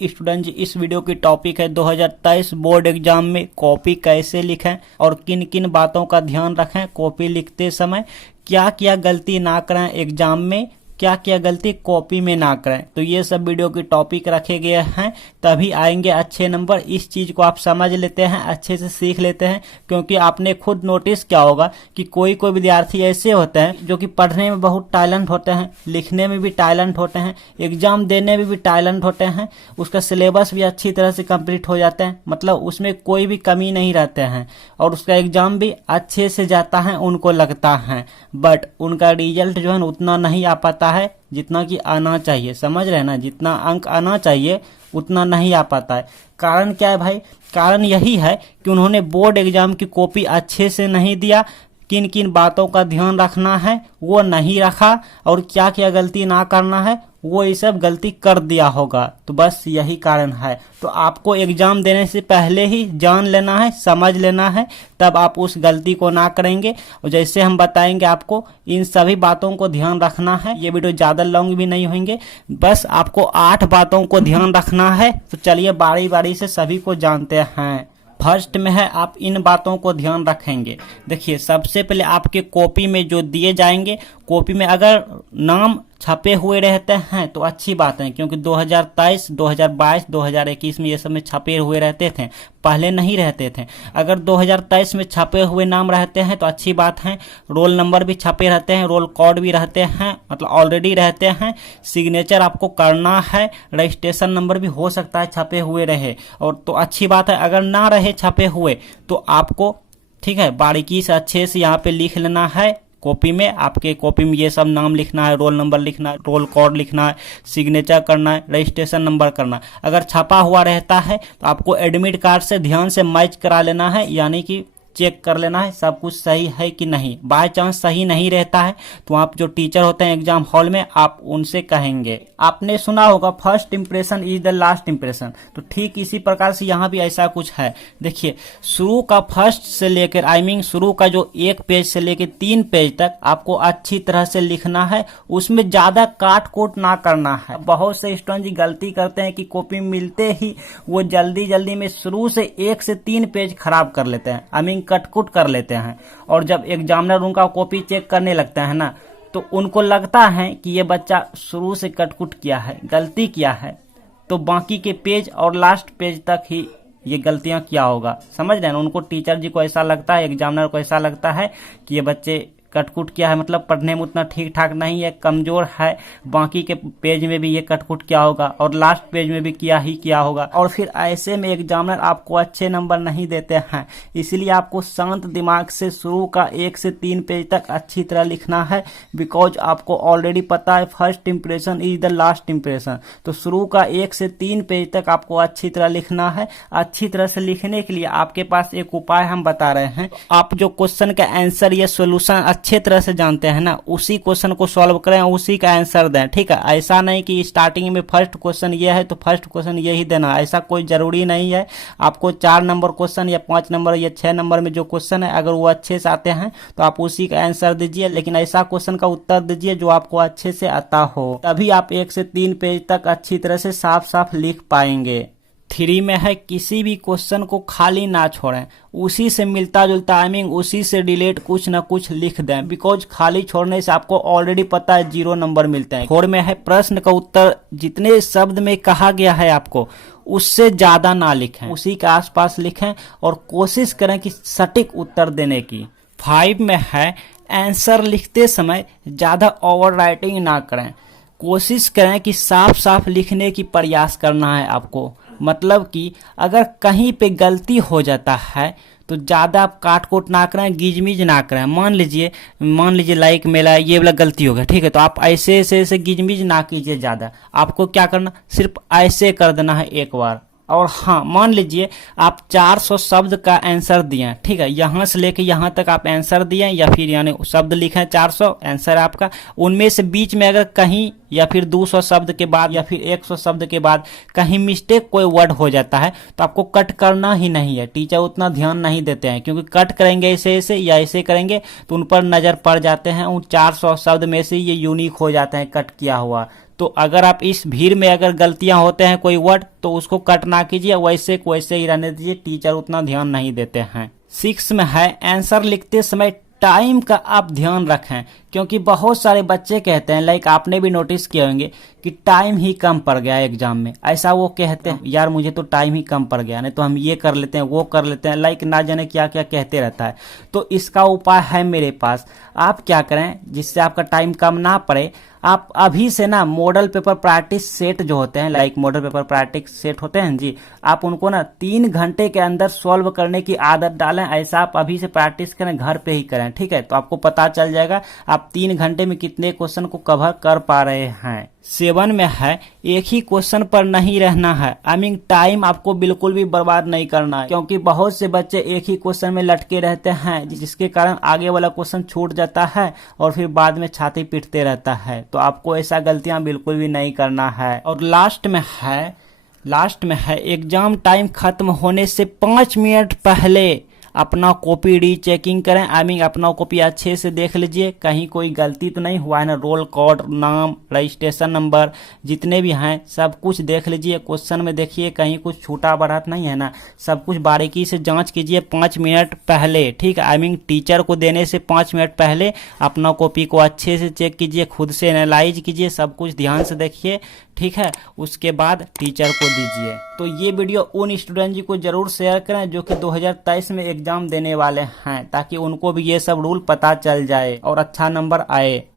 Student जी, इस video की topic है 2023 बोर्ड एग्जाम में कॉपी कैसे लिखें और किन किन बातों का ध्यान रखें कॉपी लिखते समय, क्या क्या गलती ना करें एग्जाम में, क्या क्या गलती कॉपी में ना करें। तो ये सब वीडियो की टॉपिक रखे गए हैं, तभी आएंगे अच्छे नंबर। इस चीज़ को आप समझ लेते हैं, अच्छे से सीख लेते हैं, क्योंकि आपने खुद नोटिस किया होगा कि कोई कोई विद्यार्थी ऐसे होते हैं जो कि पढ़ने में बहुत टैलेंट होते हैं, लिखने में भी टैलेंट होते हैं, एग्जाम देने में भी टैलेंट होते हैं, उसका सिलेबस भी अच्छी तरह से कंप्लीट हो जाता है, मतलब उसमें कोई भी कमी नहीं रहते हैं और उसका एग्जाम भी अच्छे से जाता है उनको लगता है, बट उनका रिजल्ट जो है उतना नहीं आ पाता है जितना कि आना चाहिए। समझ रहे हैं ना, जितना अंक आना चाहिए उतना नहीं आ पाता है। कारण क्या है भाई? कारण यही है कि उन्होंने बोर्ड एग्जाम की कॉपी अच्छे से नहीं दिया, किन किन बातों का ध्यान रखना है वो नहीं रखा, और क्या क्या गलती ना करना है वो ये सब गलती कर दिया होगा। तो बस यही कारण है। तो आपको एग्जाम देने से पहले ही जान लेना है, समझ लेना है, तब आप उस गलती को ना करेंगे। और जैसे हम बताएंगे आपको इन सभी बातों को ध्यान रखना है। ये वीडियो ज़्यादा लॉन्ग भी नहीं होंगे, बस आपको 8 बातों को ध्यान रखना है। तो चलिए बारी बारी से सभी को जानते हैं। फर्स्ट में है, आप इन बातों को ध्यान रखेंगे। देखिए, सबसे पहले आपके कॉपी में जो दिए जाएंगे, कॉपी में अगर नाम छपे हुए रहते हैं तो अच्छी बात है, क्योंकि 2023, 2022, 2021 में ये सब में छपे हुए रहते थे, पहले नहीं रहते थे। अगर 2023 में छपे हुए नाम रहते हैं तो अच्छी बात है। रोल नंबर भी छपे रहते हैं, रोल कोड भी रहते हैं, मतलब ऑलरेडी रहते हैं। सिग्नेचर आपको करना है, रजिस्ट्रेशन नंबर भी हो सकता है छपे हुए रहे, और तो अच्छी बात है। अगर ना रहे छपे हुए तो आपको ठीक है बारीकी से अच्छे से यहाँ पे लिख लेना है। कॉपी में, आपके कॉपी में ये सब नाम लिखना है, रोल नंबर लिखना है, रोल कोड लिखना है, सिग्नेचर करना है, रजिस्ट्रेशन नंबर करना है। अगर छपा हुआ रहता है तो आपको एडमिट कार्ड से ध्यान से मैच करा लेना है, यानी कि चेक कर लेना है सब कुछ सही है कि नहीं। बाय चांस सही नहीं रहता है तो आप जो टीचर होते हैं एग्जाम हॉल में, आप उनसे कहेंगे। आपने सुना होगा first impression is the last impression, तो ठीक इसी प्रकार से यहाँ भी ऐसा कुछ है। देखिए, शुरू का फर्स्ट से लेकर शुरू का जो 1 पेज से लेकर 3 पेज तक आपको अच्छी तरह से लिखना है, उसमें ज्यादा काट कोट ना करना है। बहुत से स्टूडेंट जी गलती करते हैं कि कॉपी मिलते ही वो जल्दी जल्दी में शुरू से 1 से 3 पेज खराब कर लेते हैं, कटकुट कर लेते हैं, और जब एग्जामिनर उनका कॉपी चेक करने लगता है ना, तो उनको लगता है कि ये बच्चा शुरू से कटकुट किया है, गलती किया है, तो बाकी के पेज और लास्ट पेज तक ही ये गलतियां किया होगा। समझ रहे हैं ना? उनको टीचर जी को ऐसा लगता है, एग्जामिनर को ऐसा लगता है कि ये बच्चे कटकुट किया है, मतलब पढ़ने में उतना ठीक ठाक नहीं है, कमजोर है, बाकी के पेज में भी ये कटकुट किया होगा और लास्ट पेज में भी किया ही किया होगा, और फिर ऐसे में एग्जामिनर आपको अच्छे नंबर नहीं देते हैं। इसलिए आपको शांत दिमाग से शुरू का 1 से 3 पेज तक अच्छी तरह लिखना है, बिकॉज आपको ऑलरेडी पता है first impression is the last impression. तो शुरू का 1 से 3 पेज तक आपको अच्छी तरह लिखना है। अच्छी तरह से लिखने के लिए आपके पास एक उपाय हम बता रहे हैं। आप जो क्वेश्चन का आंसर या सोल्यूशन अच्छे तरह से जानते हैं ना, उसी क्वेश्चन को सॉल्व करें, उसी का आंसर दें। ठीक है, ऐसा नहीं कि स्टार्टिंग में फर्स्ट क्वेश्चन ये है तो फर्स्ट क्वेश्चन यही देना, ऐसा कोई जरूरी नहीं है। आपको 4 नंबर क्वेश्चन या 5 नंबर या 6 नंबर में जो क्वेश्चन है, अगर वो अच्छे से आते हैं तो आप उसी का आंसर दीजिए, लेकिन ऐसा क्वेश्चन का उत्तर दीजिए जो आपको अच्छे से आता हो, तभी आप 1 से 3 पेज तक अच्छी तरह से साफ साफ लिख पाएंगे। 3 में है, किसी भी क्वेश्चन को खाली ना छोड़ें, उसी से मिलता जुलता उसी से रिलेट कुछ ना कुछ लिख दें, बिकॉज खाली छोड़ने से आपको ऑलरेडी पता है 0 नंबर मिलते हैं। 4 में है, प्रश्न का उत्तर जितने शब्द में कहा गया है आपको उससे ज्यादा ना लिखें, उसी के आसपास लिखें और कोशिश करें कि सटीक उत्तर देने की। 5 में है, आंसर लिखते समय ज्यादा ओवर राइटिंग ना करें, कोशिश करें कि साफ साफ लिखने की प्रयास करना है आपको। मतलब कि अगर कहीं पे गलती हो जाता है तो ज़्यादा आप काट कोट ना करें, गिजमिज ना करें। मान लीजिए लाइक मेरा ये वाला गलती हो गया, ठीक है, तो आप ऐसे गिजमिज ना कीजिए ज़्यादा। आपको क्या करना, सिर्फ ऐसे कर देना है एक बार। और हाँ, मान लीजिए आप 400 शब्द का आंसर दिए, ठीक है, यहाँ से लेके यहाँ तक आप आंसर दिए, या फिर यानी शब्द लिखे 400 आंसर आपका, उनमें से बीच में अगर कहीं या फिर 200 शब्द के बाद या फिर 100 शब्द के बाद कहीं मिस्टेक कोई वर्ड हो जाता है तो आपको कट करना ही नहीं है। टीचर उतना ध्यान नहीं देते हैं, क्योंकि कट करेंगे ऐसे या ऐसे करेंगे तो उन पर नज़र पड़ जाते हैं। उन 400 शब्द में से ये यूनिक हो जाते हैं कट किया हुआ, तो अगर आप इस भीड़ में अगर गलतियां होते हैं कोई वर्ड तो उसको कट ना कीजिए, वैसे वैसे ही रहने दीजिए, टीचर उतना ध्यान नहीं देते हैं। 6 में है आंसर लिखते समय टाइम का आप ध्यान रखें, क्योंकि बहुत सारे बच्चे कहते हैं, लाइक आपने भी नोटिस किए होंगे कि टाइम ही कम पड़ गया एग्जाम में, ऐसा वो कहते हैं, यार मुझे तो टाइम ही कम पड़ गया, नहीं तो हम ये कर लेते हैं वो कर लेते हैं, लाइक ना जाने क्या क्या कहते रहता है। तो इसका उपाय है मेरे पास। आप क्या करें जिससे आपका टाइम कम ना पड़े, आप अभी से ना मॉडल पेपर प्रैक्टिस सेट जो होते हैं, like model paper practice set होते हैं जी, आप उनको ना 3 घंटे के अंदर सॉल्व करने की आदत डालें। ऐसा आप अभी से प्रैक्टिस करें, घर पे ही करें, ठीक है। तो आपको पता चल जाएगा आप 3 घंटे में कितने क्वेश्चन को कवर कर पा रहे हैं। 7 में है एक ही क्वेश्चन पर नहीं रहना है, आई मीन टाइम आपको बिल्कुल भी बर्बाद नहीं करना है, क्योंकि बहुत से बच्चे एक ही क्वेश्चन में लटके रहते हैं, जिसके कारण आगे वाला क्वेश्चन छूट जाता है और फिर बाद में छाती पीटते रहता है। तो आपको ऐसा गलतियां बिल्कुल भी नहीं करना है। और लास्ट में है एग्जाम टाइम खत्म होने से 5 मिनट पहले अपना कॉपी रीचेकिंग करें, आई मीन अपना कॉपी अच्छे से देख लीजिए, कहीं कोई गलती तो नहीं हुआ है ना, रोल कोड, नाम, रजिस्ट्रेशन नंबर जितने भी हैं सब कुछ देख लीजिए। क्वेश्चन में देखिए कहीं कुछ छूटा बढ़ा नहीं है ना, सब कुछ बारीकी से जांच कीजिए 5 मिनट पहले, ठीक है। आई मीन टीचर को देने से 5 मिनट पहले अपना कॉपी को अच्छे से चेक कीजिए, खुद से एनालाइज कीजिए, सब कुछ ध्यान से देखिए, ठीक है। उसके बाद टीचर को दीजिए। तो ये वीडियो उन स्टूडेंट जी को जरूर शेयर करें जो कि 2023 में एग्जाम देने वाले हैं, ताकि उनको भी ये सब रूल पता चल जाए और अच्छा नंबर आए।